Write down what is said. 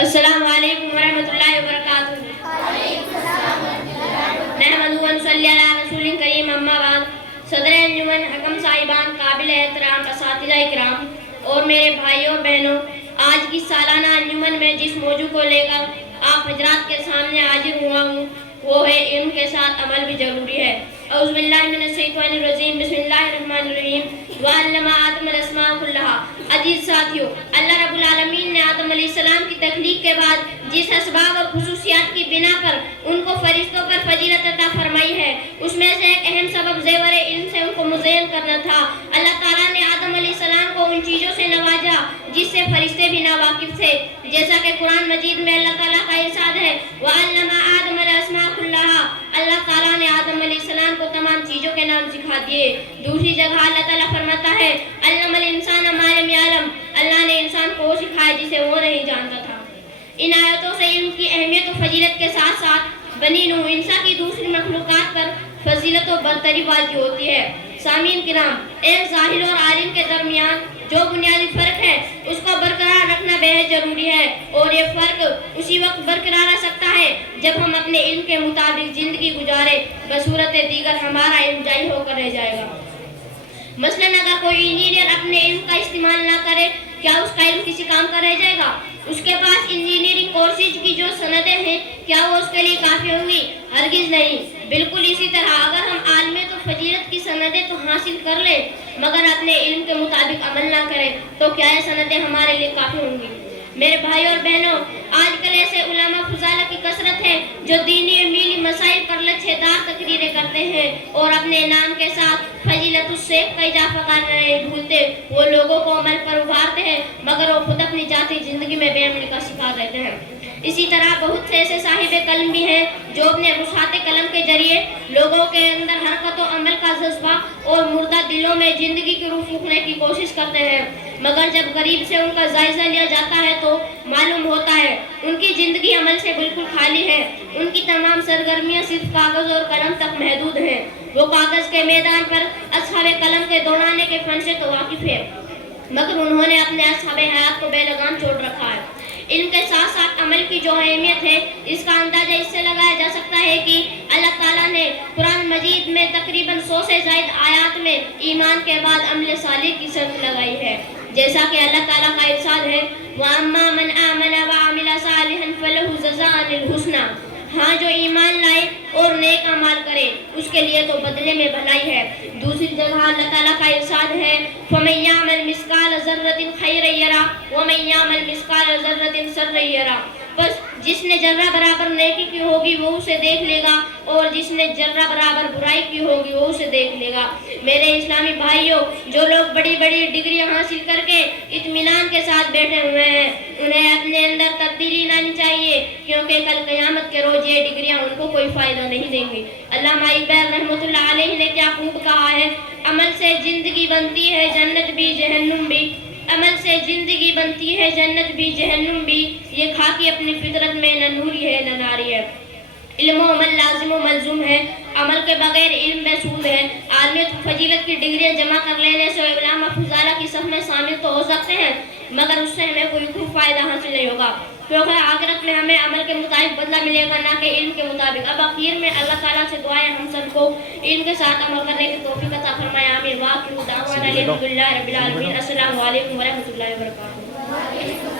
السلام علیکم ورحمۃ اللہ وبرکاتہ۔ نحمدہ و نصلی علی رسول کریم، اما بعد۔ صدر انجمن، حکم صاحبان، قابل احترام اساتذہ کرام اور میرے بھائیوں اور بہنوں، آج کی سالانہ انجمن میں جس موضوع کو لے کر آپ حضرات کے سامنے حاضر ہوا ہوں وہ ہے علم کے ساتھ عمل بھی ضروری ہے۔ اعوذ باللہ من الشیطان الرجیم، بسم اللہ الرحمن الرحیم۔ وَعَلَّمَ آدَمَ الْأَسْمَاءَ كُلَّهَا۔ عزیز ساتھیو، اللہ رب العالمین نے آدم علیہ السلام کی تخلیق کے بعد جس اسباب اور خصوصیات کی بنا پر ان کو فرشتوں پر فضیلت عطا فرمائی ہے، اس میں سے ایک اہم سبب زیور علم سے ان کو مزین کرنا تھا۔ اللہ تعالیٰ نے آدم علیہ السلام کو ان چیزوں سے نوازا جس سے فرشتے بھی ناواقف تھے، جیسا کہ قرآن مجید میں اللہ تعالیٰ کا ارشاد ہے وَعَلَّمَ آدَمَ الْأَسْمَاءَ كُلَّهَا۔ اللہ تعالیٰ نے آدم علیہ السلام کو تمام چیزوں کے نام سکھا دیے۔ دوسری جگہ اللہ تعالیٰ فرماتا ہے علم الانسان ما لم یعلم، اللہ نے انسان کو وہ سکھایا جسے وہ نہیں جانتا تھا۔ ان آیتوں سے علم کی اہمیت و فضیلت کے ساتھ ساتھ بنی نوع انسان کی دوسری مخلوقات پر فضیلت و برتری واضح ہوتی ہے۔ سامعین کرام، ایک ظاہر اور عالم کے درمیان جو بنیادی فرق ہے اس کو برقرار رکھنا بہت ضروری ہے، اور یہ فرق اسی وقت برقرار رہ سکتا ہے جب ہم اپنے علم کے مطابق زندگی گزارے، بصورت دیگر ہمارا علم جائل ہو کر رہ جائے گا۔ مثلاً اگر کوئی انجینئر اپنے علم کا استعمال نہ کرے، کیا اس کا علم کسی کام کا رہ جائے گا؟ اس کے پاس انجینئرنگ کورسز کی جو سندیں ہیں، کیا وہ اس کے لیے کافی ہوں گی؟ ہرگز نہیں۔ بالکل اسی طرح اگر ہم عالمیت و فضیلت کی سندیں تو حاصل کر لیں مگر اپنے علم کے مطابق عمل نہ کریں تو کیا یہ سندیں ہمارے لیے کافی ہوں گی؟ میرے بھائیوں اور بہنوں، آج کل ایسے علماء فضالہ کی کثرت ہے جو دینی میلی مسائل پر لچھے دار تقریریں کرتے ہیں اور اپنے نام کے ساتھ فضیلت الشیخ کا اضافہ کرنا نہیں بھولتے۔ وہ لوگوں کو عمل پر ابھارتے ہیں مگر وہ خود اپنی ذاتی زندگی میں بے عملی کا شکار رہتے ہیں۔ اسی طرح بہت سے ایسے صاحب قلم بھی ہیں جو اپنے وسعت قلم کے ذریعے لوگوں کے اندر حرکت و عمل کا جذبہ اور مردہ دلوں میں زندگی کی روح پھونکنے کی کوشش کرتے ہیں، مگر جب غریب سے ان کا جائزہ لیا جاتا ہے تو معلوم ہوتا ہے ان کی زندگی عمل سے بالکل خالی ہے۔ ان کی تمام سرگرمیاں صرف کاغذ اور قلم تک محدود ہیں۔ وہ کاغذ کے میدان پر اصحاب قلم کے دوڑانے کے فن سے تو واقف ہے مگر انہوں نے اپنے اصحاب حیات کو بے لگام چھوڑ رکھا ہے۔ علم کے ساتھ ساتھ عمل کی جو اہمیت ہے اس کا اندازہ اس سے لگایا جا سکتا ہے کہ اللہ تعالیٰ نے قرآن مجید میں تقریباً 100 سے زائد آیات میں ایمان کے بعد عمل صالح کی شرط لگائی ہے، جیسا کہ اللہ تعالیٰ کا ارشاد ہے وَأَمَّا مَنْ آمَنَ وَعَمِلَ صَالِحًا فَلَهُ جَزَاءً الْحُسْنَى۔ ہاں جو ایمان لائے اور نیک اعمال کرے اس کے لیے تو بدلے میں بھلائی ہے۔ دوسری جگہ اللہ تعالیٰ کا ارشاد ہے فَمَن يَعْمَلْ مِثْقَالَ ذَرَّةٍ خَيْرًا يَرَهُ وَمَن يَعْمَلْ مِثْقَالَ ذَرَّةٍ شَرًّا يَرَهُ۔ بس جس نے ذرہ برابر نیکی کی ہوگی وہ اسے دیکھ لے گا اور جس نے ذرہ برابر برائی کی ہوگی وہ اسے دیکھ لے گا۔ میرے اسلامی بھائیوں، جو لوگ بڑی بڑی ڈگریاں حاصل کر کے اطمینان کے ساتھ بیٹھے ہوئے ہیں انہیں اپنے اندر تبدیلی لانی چاہیے، کیونکہ کل قیامت کے روز یہ ڈگریاں ان کو کوئی فائدہ نہیں دیں گی۔ علامہ اقبال رحمۃ اللہ علیہ نے کیا خوب کہا ہے عمل سے زندگی بنتی ہے جنت بھی جہنم بھی، عمل سے زندگی بنتی ہے جنت بھی جہنم بھی، یہ خاکی اپنی فطرت میں نہ نوری ہے نہ ناری ہے۔ علم و عمل لازم و ملزوم ہے، عمل کے بغیر علم بے سود ہے۔ عالمیت و فضیلت کی ڈگریاں جمع کر لینے سے علماء فضالہ کی صف میں شامل تو ہو سکتے ہیں مگر اس سے ہمیں کوئی خوب فائدہ حاصل نہیں ہوگا، کیونکہ آخرت میں ہمیں عمل کے مطابق بدلہ ملے گا نہ کہ علم کے مطابق۔ اب آخر میں اللہ تعالیٰ سے دعائیں ہم سب کو علم کے ساتھ عمل کرنے کی توفیق عطا فرمائے، آمین۔ وآخر دعوانا الحمدللہ رب العالمین۔ السلام علیکم ورحمۃ اللہ وبرکاتہ۔